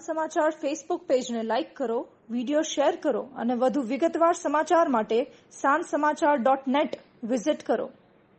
સાંજ સમાચાર ફેસબુક પેજને લાઇક કરો, વિડીયો શેર કરો અને વધુ વિગતવાર સમાચાર માટે sanssamachar.net વિઝિટ કરો.